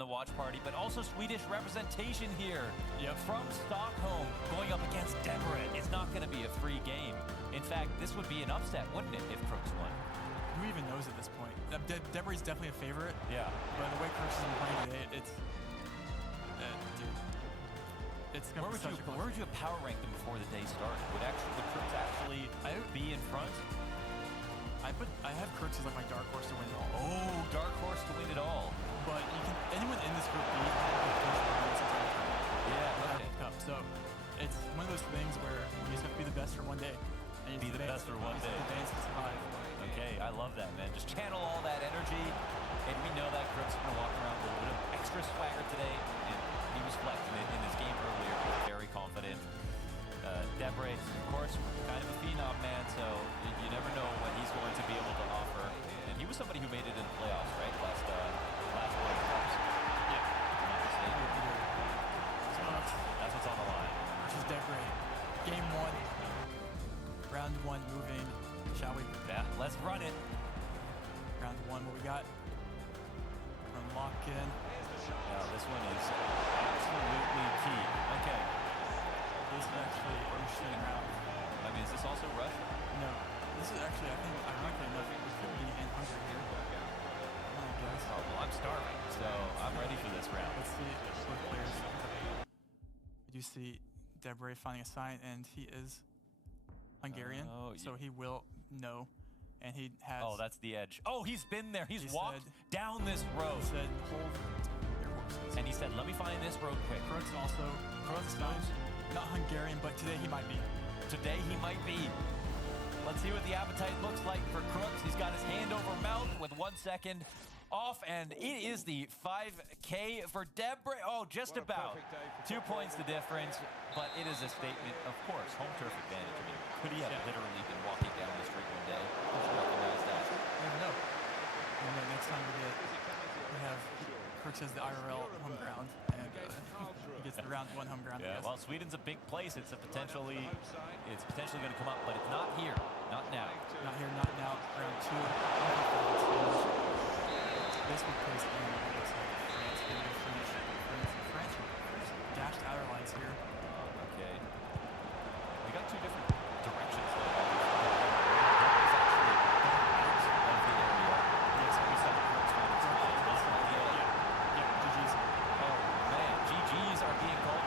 the watch party, but also Swedish representation here. Yep. From Stockholm, going up against Deborah. It's not going to be a free game. In fact, this would be an upset, wouldn't it, if Crooks won? Who even knows at this point? Deborah's definitely a favorite. Yeah. But the way Crooks has been playing today, it's... dude. It's going to be such a close. Where would you have power ranked them before the day started? Would Crooks actually be in front? I have Crooks as like my dark horse to win it all. Oh, dark horse to win it all. But anyone in this group B had the potential to win this entire tournament. Yeah, okay. Cup. So it's one of those things where you just have to be the best for one day. And Be the best for one day. Advance to survive. Okay, I love that, man. Just channel all that energy. And we know that Crooks is going to walk around with a little bit of extra swagger today. And he was flexing it in his game earlier. He was very confident. Deborah, of course, kind of a phenom, man, so you never know what he's going to be able to offer. And he was somebody who made it in the playoffs, right? Last World Cups. Yeah. That's what's on the line. Versus Deborah. Game 1. Round 1 moving. Shall we? Yeah, let's run it. Round 1, what we got? Run lock in. Yeah, this one is absolutely key. Okay. This is actually interesting round. I mean, is this also Russia? No. This is actually, I think, ironically enough, it could be in Hungary here. I guess. Oh, well, I'm starving, so I'm ready for this round. Let's see both players. We do see Deborah finding a sign, and he is Hungarian, so he will know. And he has... Oh, that's the edge. Oh, he's been there. He's walked down this road. He said, hold your horses. And he said, let me find this road quick. Crooks also. Crooks knows. Not Hungarian, but today he might be. Today he might be. Let's see what the appetite looks like for Crooks. He's got his hand over mouth with 1 second off, and it is the 5K for Deborah. Oh, just about. 2 points the difference, but it is a statement, of course, home turf advantage. I mean, could he have literally been walking down the street one day? Recognize that. I don't know. And then next time we have Crooks as the IRL home ground, and he gets the round 1 home ground. Yeah, well, Sweden's a big place. It's potentially going to come up, but it's not here, not now. Not here, not now. Round 2. This would place in, it looks like France, French dashed outer lines here. Okay. We got 2 different directions though. Deborah's actually out of the area. Yes, we said Crooks found his line. Yeah, GG's. Oh man, GG's are being called.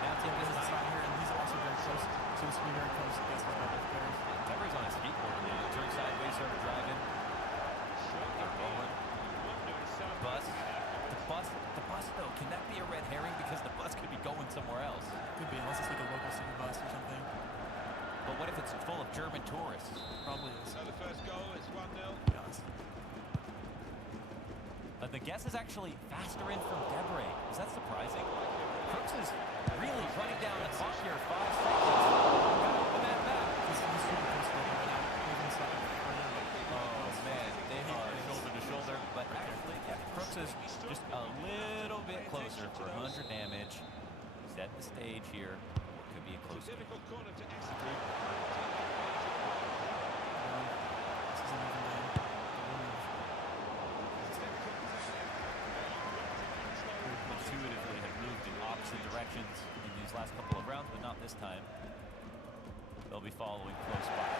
Now Tim, this is a sign here, and he's also very close. So this will be very close against the other players. Deborah's on his skateboard and he turned sideways, started driving. They're rolling. The bus though, can that be a red herring? Because the bus could be going somewhere else. Could be, unless it's like a local city bus or something. But what if it's full of German tourists? Probably is. So the first goal is 1-0. To be honest. The guess is actually faster in from Deborah. Is that surprising? Crooks is really running down the clock here. 5 seconds. Open that map. He's super close to right now. Oh man, they are shoulder to shoulder. But actually, yeah, Crooks is just a little bit closer for 100 damage. Set the stage here. Could be a close game. Difficult corner to execute. This is an even game. Intuitively have moved in opposite directions in these last couple of rounds, but not this time. They'll be following close by.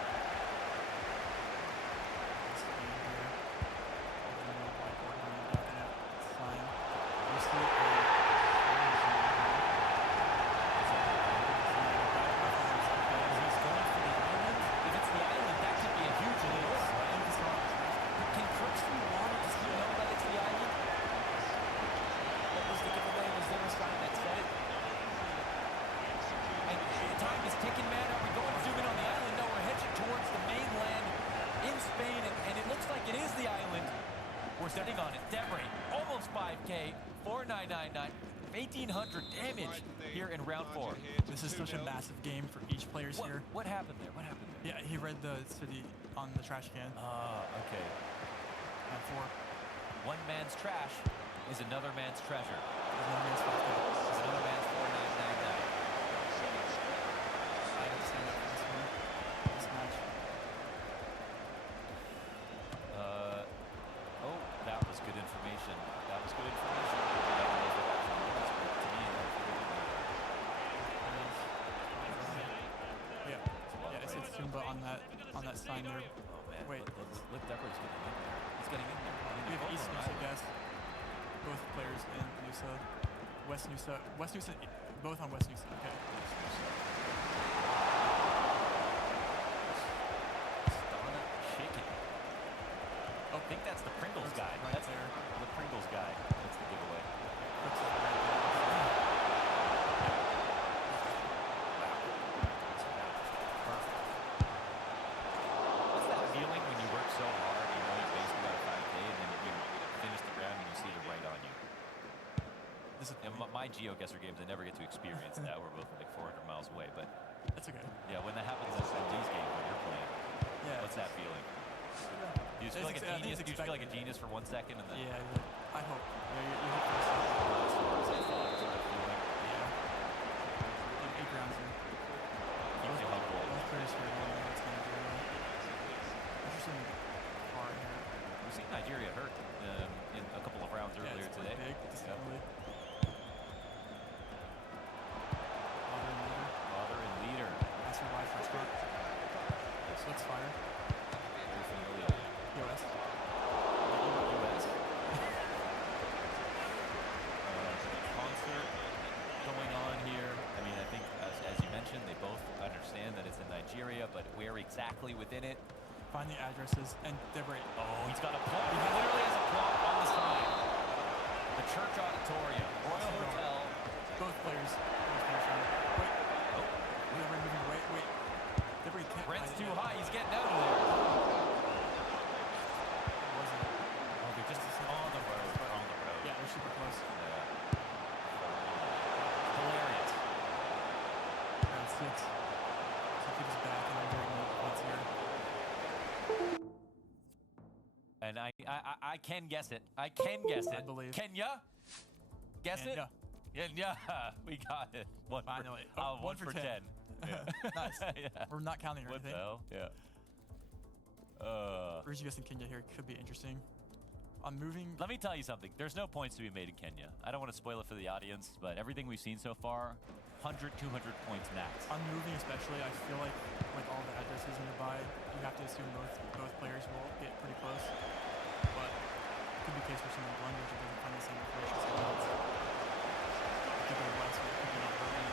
Sitting on it, Deborah, almost 5K, 4,999, 1,800 damage here in round 4. This is such a massive game for each players here. What happened there? What happened there? Yeah, he read the city on the trash can. Okay. Round 4. One man's trash is another man's treasure. Another man's 5K. Is another man's 4,999. I understand that for this one. This match. That was good information. That was good information. Nusa on that sign there. Oh man, Wait. Look, Deborah's getting in there. He's getting in there. We have East Nusa, guess. Both players in Nusa. West Nusa, both on West Nusa. Okay. Stana shaking. Oh, I think that's the Pringles guy. Right That's there. the Pringles guy. That's the giveaway. Crooks is right there. Perfect. What's that feeling when you work so hard, you know you basically got a 5K, and then you finish the round and you see it right on you? And my GeoGuessr games, I never get to experience that. We're both like 400 miles away, but That's okay. yeah, when that happens in these games when you're playing, Yeah. what's that feeling? You just feel like a genius. You just feel like a genius for 1 second, and then Yeah, I hope. Yeah, you hope for a second. as far as I thought, sort of feeling. Yeah. 8 rounds in. Keeps you humble. Both players here know what's going to do. Interesting part here. We've seen Nigeria hurt in a couple of rounds Yeah, earlier it's today. big, Yep. distinctly. Father and leader. That's your life for Scott. Looks fire. Very familiar. US. U.S. Concert going on here. I mean, I think as you mentioned, they both understand that it's in Nigeria, but where exactly within it? Find the addresses and Debray. Oh, he's got a plot. He literally has a plot on the side. The Church Auditorium, Royal Hotel. Both players. Wait. Oh, Debray moving. Wait. Debray can't. Brent's hide too it. high. He's getting out of there. Was it? Oh, they're just on the road. They're on the road. Yeah, they're super close. Yeah. Hilarious. Round 6. So keep us back and we're doing the points here. And I can guess it. I can guess it. I believe. Kenya? Guess Kenya. it? Kenya. We got it. Finally. One for 10. Yeah. Nice. Yeah. We're not counting or What the anything. hell? Yeah. Where's you guessing Kenya here could be interesting. I'm moving. Let me tell you something. There's no points to be made in Kenya. I don't want to spoil it for the audience, but everything we've seen so far, 100, 200 points max. On moving especially, I feel like with all the addresses nearby, you have to assume both players will get pretty close. But it could be a case where someone blunders or doesn't find the same information somewhere else. It could go west or it could be not urban.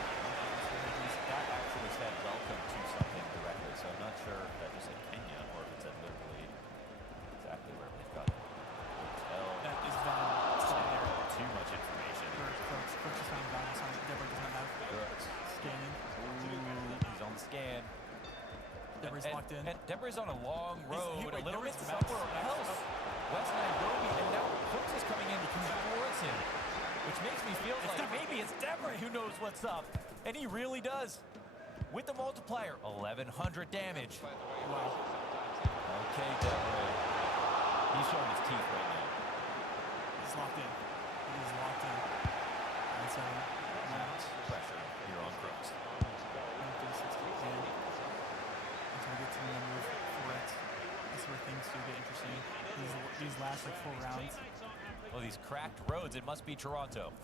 That actually said welcome to something directly, so I'm not sure if that just said Kenya or if it said literally exactly where we've got it. Hotel. That is valuable. It's not there. Too much information. Crooks is found valuable sign that Deborah does not have. Crooks. Scanning. He's on the scan. Deborah's locked in. And Deborah's on a long road, a little bit Deborah's somewhere max. else. West Nairobi, and now Crooks is coming in towards him, which makes me feel like maybe it's Deborah who knows what's up. And he really does. With the multiplier, 1,100 damage. Wow. Okay, Deborah. He's showing his teeth right now. He's locked in. He's locked in. And so, Max pressure here on Crooks. 136 kicks in. Until we get to the move for it. This is where things do get interesting. These last like 4 rounds. Well, these cracked roads, it must be Toronto.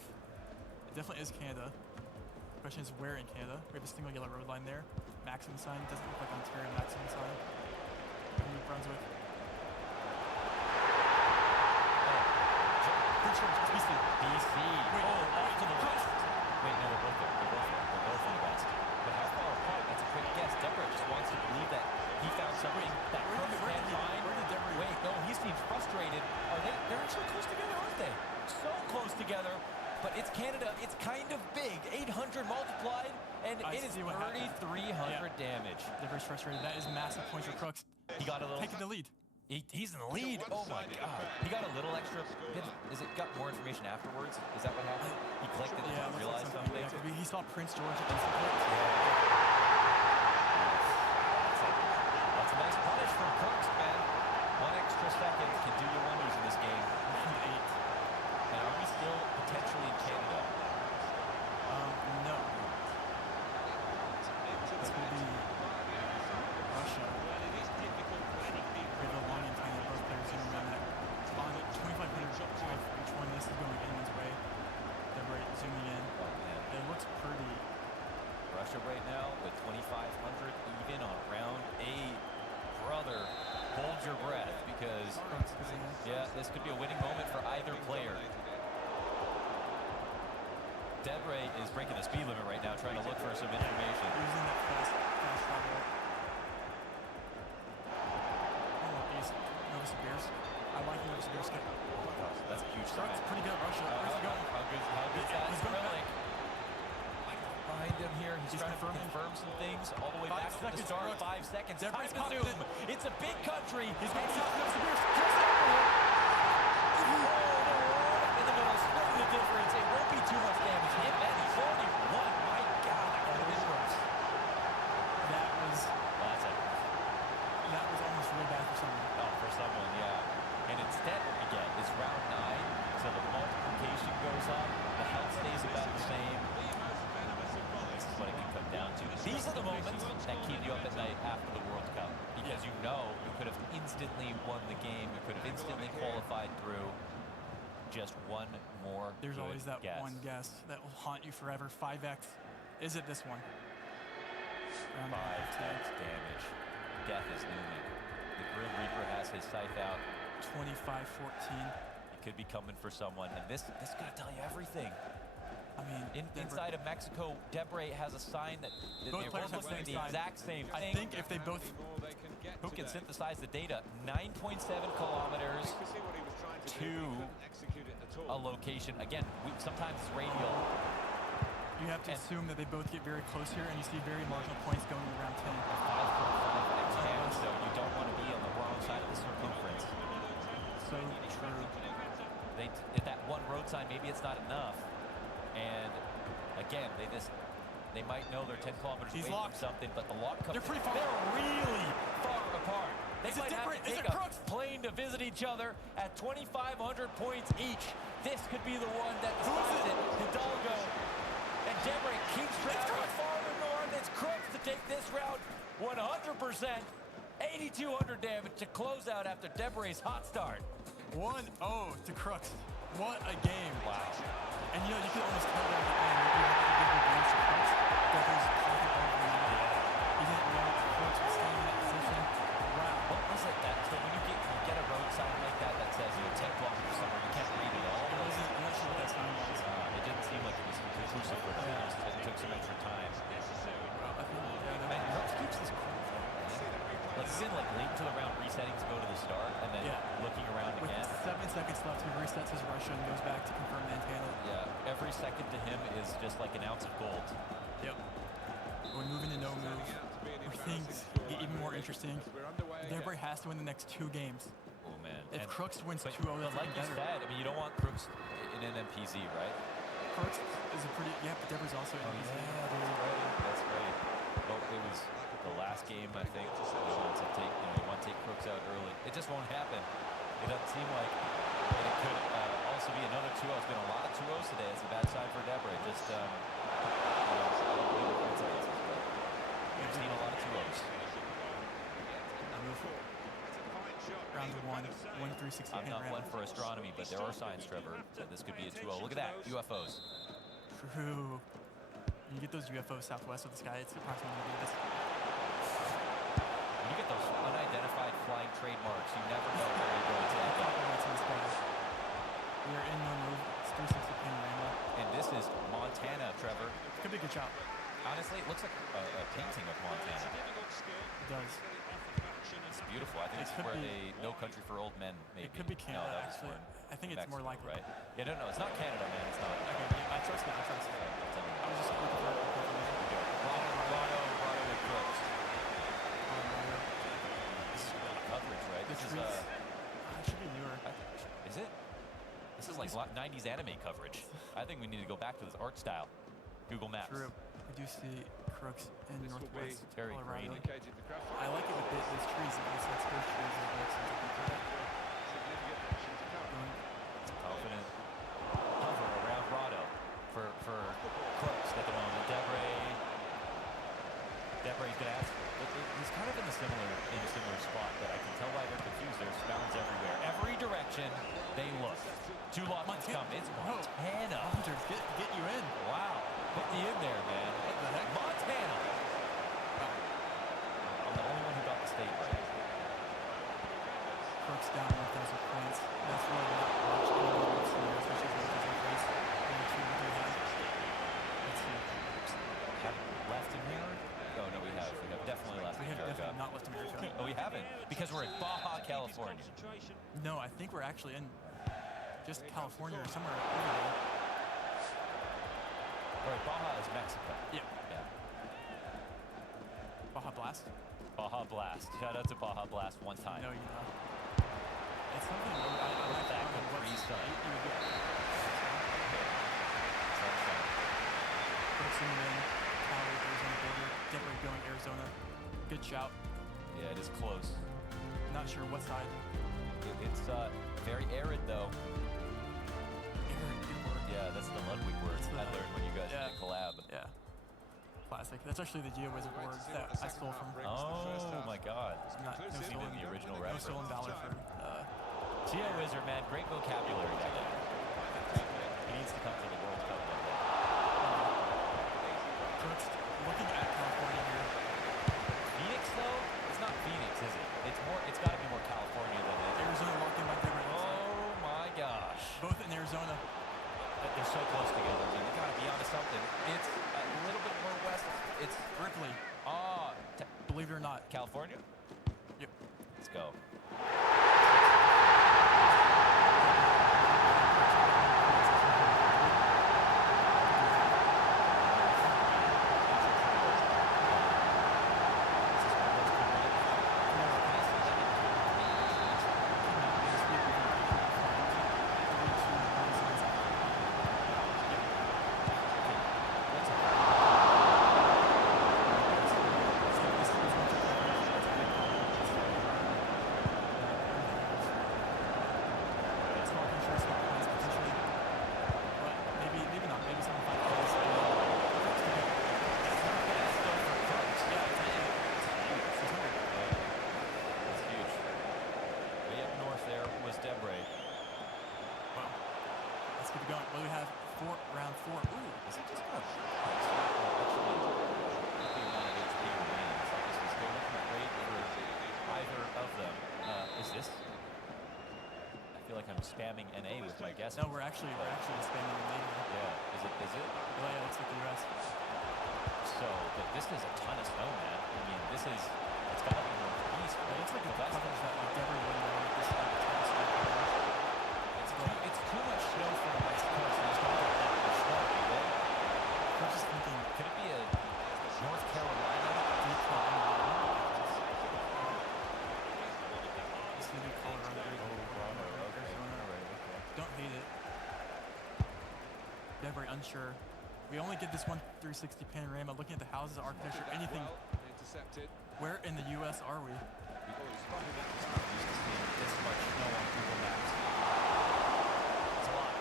It definitely is Canada. The question is where in Canada. We have a single yellow road line there. Maximum sign. Doesn't look like Ontario maximum sign. New Brunswick. Pretty sure it's BC. BC. Wait, Off to the west. Wait, no, they're both there. They're both there. They're both in the west. But how far apart? That's a quick guess. Deborah just wants to believe that he found something that perfect where man did- find. where did Deborah- Wait, no, he seems frustrated. They're actually close together, aren't they? So close together. But it's Canada. It's kind of big. 800 multiplied, and I it is see what happened. 3,300 damage. Deborah's frustrated. That is massive points for Crooks. He got a little. Taking the lead. He's in the lead. Oh my God. He got a little extra. Is it got more information afterwards? Is that what happened? He clicked it Yeah, and it realized looks like something. yeah, he saw Prince George at instantly. That's a nice punish from Crooks, man. 1 extra second can do you wonders in this game. 8. And are we still potentially in Canada? No. This will be Russia. We have a long in Canada. Both players zooming in at on 2,500 each one. This is going in his way. Deborah zooming in. Oh man, It looks pretty. Russia matchup right now with 2,500 even on round 8. Brother, hold your breath because, yeah, this could be a winning moment for either player. Debre is breaking the speed limit right now, trying to look for some information. Using that fast travel. Novosibirsk. I like Novosibirsk. That's a huge sign. That's pretty good. Russia. Where's he going? How good is that? He's going back. Behind him here. He's trying to confirm some things all the way back to the start. 5 seconds. Time to zoom. It's a big country. He's going to Novosibirsk. In the middle, splitting the difference. It won't be too much damage. If any, 41. My God, that could have been worse. That was almost really bad for someone. Oh, for someone, yeah. And instead what we get is round 9. So the multiplication goes up. The health stays about the same. This is what it can come down to. These are the moments that keep you up at night after the World Cup. Because you know you could have instantly won the game. You could have instantly qualified through. Just one more. There's always that guess. one guess that will haunt you forever. 5x. Is it this one? 5x damage. Death is looming. The Grim Reaper has his scythe out. 25-14. It could be coming for someone. And this is going to tell you everything. I mean, inside of Mexico, Debre has a sign that both they're players both have looking at the exact same thing. I think if they both... Who can synthesize the data? 9.7 kilometers to a location. Again, sometimes it's radial. You have to assume that they both get very close here, and you see very marginal points going around 10. 5.5 x so you don't want to be on the wrong side of the circumference. So true. If that one road sign, maybe it's not enough. And again, they might know they're 10 kilometers away from something, but the lock comes. They're pretty far. They're really far apart. They might have to take a plane to visit each other at 2,500 points each. This could be the one that decides it. Hidalgo and Debre keeps traveling farther north. It's Crooks to take this round 100%. 8,200 damage to close out after Debre's hot start. 1-0 to Crooks. What a game. Wow. And you know, you can almost tell that at the end that you have to give the game to Crooks. Debre's pocket over the net. He didn't know that Crooks was staying in that position. Wow. What was it that, so when you get a road sign like that that says, 10 kilometers somewhere, you can't read it all? I'm not sure what that sign was. It didn't seem like it was conclusive for them. It took some extra time. And Crooks keeps this cool thing. Like he's in late to the round resetting to go to the start and then looking around With again. 7 seconds left, he resets his Russia and goes back to confirm the antenna. Yeah, every second to him is just like an ounce of gold. Yep. We're moving to no move. Where things get even more interesting. Debre has to win the next 2 games. Oh man. If Crooks wins 2-0, but that's like you better. said, I mean, you don't want Crooks in an MPZ, right? Crooks is a pretty, but Debre's also in MPZ. That's right. But it was the last game, I think, you want to take Crooks out early. It just won't happen. It doesn't seem like it could also be another 2-0. It's been a lot of 2-0s today. It's a bad sign for Debre. Just, I don't believe the coincidences, but we've seen a lot of 2-0s. Round 1, 1-3-60. I'm not one for astronomy, but there are signs, Trevor, that this could be a 2-0. Look at that, UFOs. True. You get those UFOs southwest of the sky, it's approximately going to be this. When you get those unidentified flying trademarks, you never know where you're going to end up. We are in no move. It's 360 panorama. And this is Montana, Trevor. Could be a good shot. Honestly, it looks like a painting of Montana. It does. It's beautiful. I think it's where No Country for Old Men, maybe. It could be Canada, actually. I think it's more likely. Right? Yeah, no, it's not Canada, man. It's not. Okay, I trust that. I trust that. I was just looking for Brado with Crooks. This is coverage, right? This is it should be newer. Is it? This is like 90s anime coverage. I think we need to go back to this art style. Google Maps. True. I do see Crooks in northwest very Colorado. grainy. I like it with those trees. It's like spruce trees. Confident hover around Brado for Crooks at the moment. Debre's gonna ask. He's kind of in a similar spot, but I can tell why they're confused. There's mountains everywhere. Every direction they look. 2 lockmans come. It's Montana. Get you in. Wow. Put me in there, man. What the heck? Montana. have definitely lost We the have jar definitely job. not left America. Oh, we haven't, because we're in Baja, California. No, I think we're actually in just California or somewhere over there. All right, Baja is Mexico. Yeah. Yeah. Baja Blast? Baja Blast. Shout out to Baja Blast one time. No, you know. It's something I Look like at that on what Capri Sun. state you would get. Sunshine. Zooming in, Cali, Arizona border. Definitely going Arizona. Good shout. Yeah, it is close. Not sure what side. It's very arid, though. Aaron, good word. Yeah, that's the Ludwig word I learned when you guys did a collab. Yeah. Classic. That's actually the GeoWizard word that I stole from. Oh my God! Not, no Even stolen, the original no reference. stolen valor for. GeoWizard, man, great vocabulary. That guy. He needs to come to the World Cup one day. Crooks, looking at California here. Phoenix, though, it's not Phoenix, is it? It's more. It's got to be more California than it is. Arizona locked in by Deborah. Oh my gosh! Both in Arizona. They're so close together. I mean, they gotta be onto something. It's a little bit more west. It's Ripley. Believe it or not. California. Yep. Let's go. Round 4. Ooh. Is it just kind of actually the amount of HP remains? Like, is he still looking great for either of them? Is this? I feel like I'm spamming NA with my guess. No, we're actually spamming the name. Yeah. Is it? Oh yeah, looks like the US. So, but this is a ton of snow, man. I mean, this is. It's got to be northeast. It looks like the the west. covers that like Deborah would know this like type of stuff. It's too much snow for the West Coast. There's not that much snow, you know? I'm just thinking, could it be a North Carolina? This may be Colorado. Don't hate it. Deborah unsure. We only get this 1/360 panorama. Looking at the houses, architecture, anything. Intercepted. Where in the U.S. are we? Used to seeing this much snow on Google Maps. It's a lot.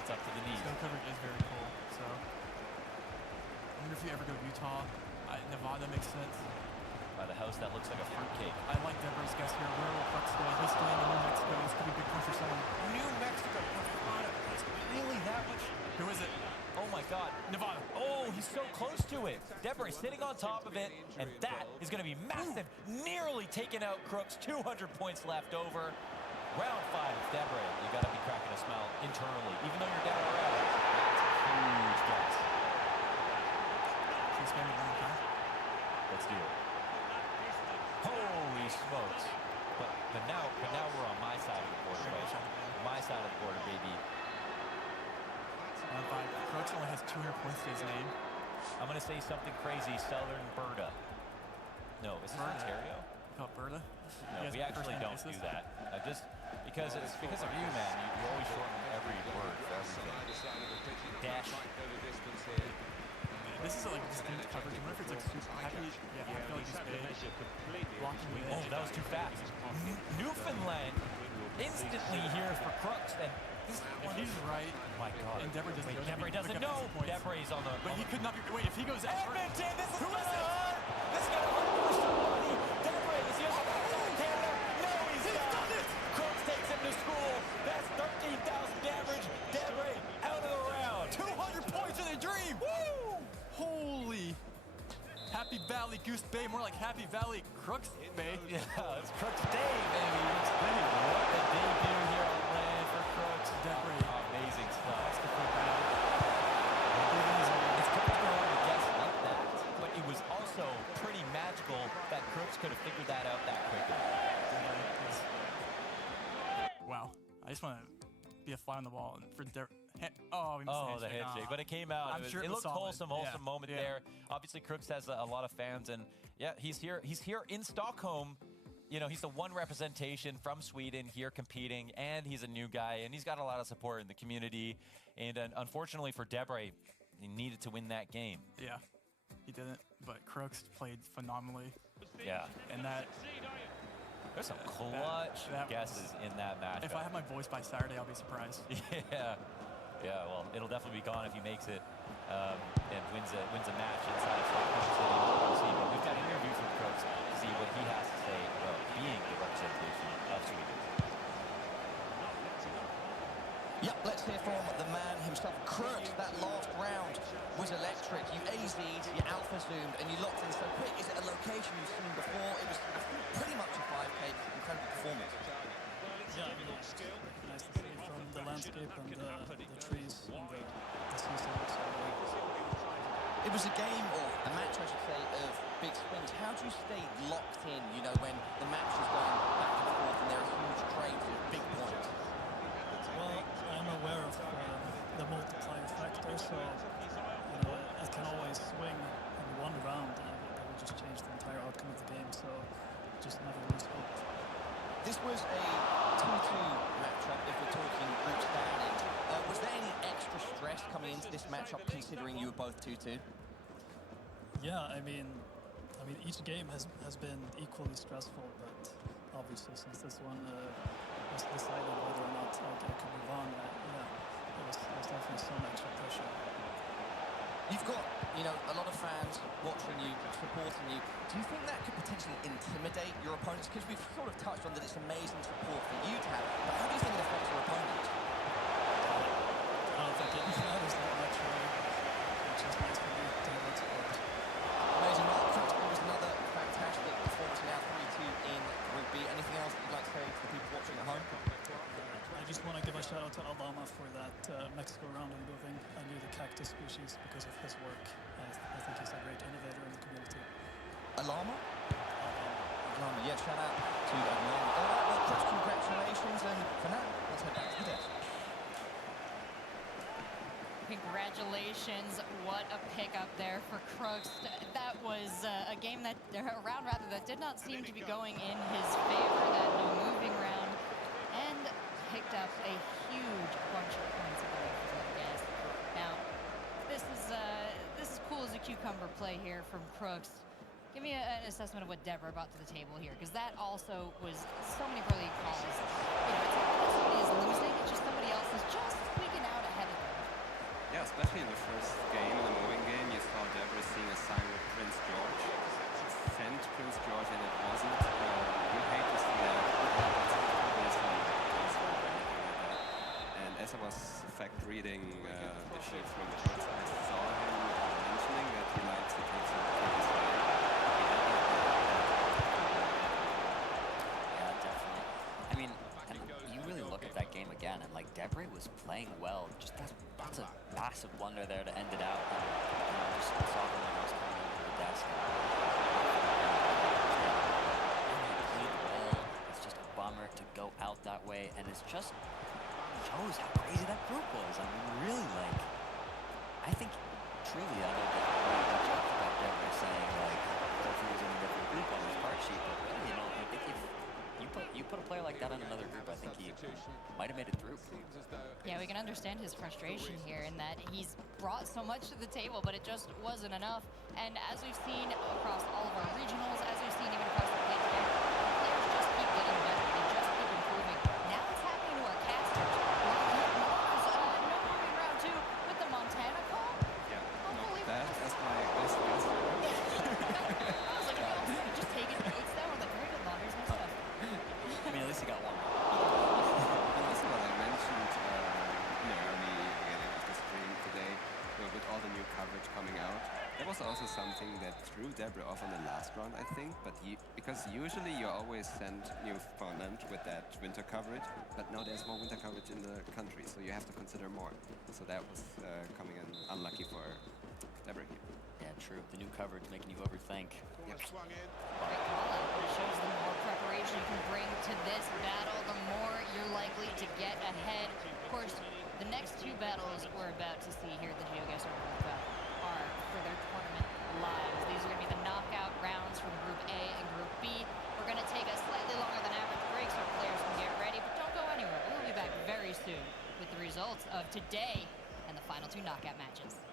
It's up to the knees. Snow coverage is very cool. So, I wonder if you ever go to Utah. Nevada makes sense. By the house that looks like a fruitcake. I like Deborah's guess here. Where will Crux go? He's going to New Mexico. This could be big push for someone. New Mexico, Nevada. It's really that much? Who is it? Oh my God. Nevada. Oh, he's so close to it. Deborah is sitting on top of it, and that is going to be massive. Nearly taking out Crooks. 200 points left over. Round 5, Deborah. You got to be cracking a smile internally, even though you're down a round. That's a huge guess. She's going to be time. Let's do it. Holy smokes. But now we're on my side of the border, right? My side of the border, baby. Round 5. Crooks only has 200 points to his name. I'm going to say something crazy. Southern Berta. No, is this Berta. Ontario? Called Berta? No, we actually don't do that. Just because it's because of you, man. You always shorten every word for everything. Dash. This is like distinct coverage. I wonder if it's like super happy. Yeah, I feel like he's big. Blocking the Oh, edge. that was too fast. Newfoundland instantly here for Crooks. And this If he's right, oh my God. and Deborah doesn't Wait, go, Deborah he doesn't pick up know. extra points. Deborah is on the. But he could not be. Wait, if he goes Edmonton, this is Who is it? This is gonna hurt for somebody. Deborah is he on the backside of Canada? No, he's not. Crooks takes him to school. That's 13,000 damage. Deborah out of the round. 200 points in a dream. Woo! Holy. Happy Valley Goose Bay, more like Happy Valley Crooks Bay. Yeah, it's Crooks Day, baby. Crooks Day. What a debut here on land for Crooks. Deborah. Amazing stuff. It's It's kind of hard to guess like that. be a fly on the wall. And for oh, we missed the handshake. But it came out. I'm It sure it looked was solid. wholesome moment Yeah. there. Obviously, Crooks has a lot of fans, and yeah, he's here in Stockholm. You know, he's the one representation from Sweden here competing, and he's a new guy, and he's got a lot of support in the community. And unfortunately for Debre, he needed to win that game. Yeah, he didn't. But Crooks played phenomenally. Yeah. And that. There's some clutch that guesses in that match. If I have my voice by Saturday, I'll be surprised. Yeah. Yeah, well, it'll definitely be gone if he makes it and wins a match inside of Stockholm City. We'll see. But we've got interviews with Crooks to see what he has to say about being the representation of Sweden. Yep, let's hear from the man himself. Crooks, that last round was electric. You AZ'd, you alpha zoomed, and you locked in so quick. Is it a location you've seen before? It was pretty much a 5K, incredible performance. Yeah, I mean, it's nice to see from the landscape and the trees and the seaside. It was a game, or a match, I should say, of big swings. How do you stay locked in, you know, when the match is going back and forth and there are huge trades of big points? Well, I'm aware of the multiplier factor, so you know it can always swing in one round and that will just change the entire outcome of the game. So just never lose hope. This was a 2-2 matchup if we're talking group standings. Was there any extra stress coming into this matchup considering you were both 2-2? Yeah, I mean each game has been equally stressful, but obviously since this one was decided whether or not I could move on, there was definitely some extra pressure. You've got, you know, a lot of fans watching you, supporting you. Do you think that could potentially intimidate your opponents? Because we've sort of touched on that it's amazing support for you to have, but how do you think it affects your opponents? I don't think it matters that much. It's just nice for me to have that support. Amazing, Mark. Crooks, it was another fantastic performance now, 3-2 in Group B. Anything else that you'd like to say to the people watching at home? I just want to give a shout out to Aldama for that Mexico round and moving a new the cactus species because of his work. I think he's a great innovator in the community. Alama? Alama, yeah, shout out to Alama. All right, well, Crooks, congratulations, and for now, let's head back to the desk. Congratulations, what a pickup there for Crooks. That was a game that, a round rather, that did not seem to be going in his favor, that no moving round, and picked up a huge bunch of points away from the guest. Now, this is cool as a cucumber play here from Crooks. Give me an assessment of what Deborah brought to the table here, because that also was so many brilliant calls. You know, it's not that somebody is losing, it's just somebody else is just squeaking out ahead of them. Yeah, especially in the first game, in the moving game, you saw Deborah seeing a sign with Prince George. She sent Prince George and it wasn't. You hate to see that. And as I was fact-reading the sheet from Crooks, I saw him mentioning that he likes to take some things away. Yeah, definitely. I mean, and you really look at that game again, and like Debre was playing well. Just that's a massive blunder there to end it out. And, you know, just saw him when I was coming over to the desk. And he played well. It's just a bummer to go out that way, and it's just shows how crazy that group was. I mean, really, like, I think truly, I know that we talked about Debre saying like, if he was in a different group on his part sheet, but really, you know, I think if you put a player like that on another group, I think he might have made it through. Yeah, we can understand his frustration here in that he's brought so much to the table, but it just wasn't enough. And as we've seen across all of our regionals, as we've seen even across the plate today, players just keep getting better. They just keep improving. Now it's happening to our casters. No moving round two with the Montana call. Yeah, Unbelievable. that as my best guess. I was like, oh, just taking notes there. I was like, very good, Launders, nice stuff. I mean, at least he got one. And also what I mentioned in the early beginning of the stream today, with all the new coverage coming out, that was also something that threw Deborah off on the last round, I think. But because usually you always send new opponent with that winter coverage, but now there's more winter coverage in the country, so you have to consider more. So that was coming in unlucky for Deborah here. Yeah, true. The new coverage making you overthink. Great call out. It shows the more preparation you can bring to this battle, the more you're likely to get ahead. Of course, next two battles we're about to see here at the GeoGuessr World Cup are for their tournament lives. These are going to be the knockout rounds from Group A and Group B. We're going to take a slightly longer than average break so our players can get ready, but don't go anywhere. We'll be back very soon with the results of today and the final two knockout matches.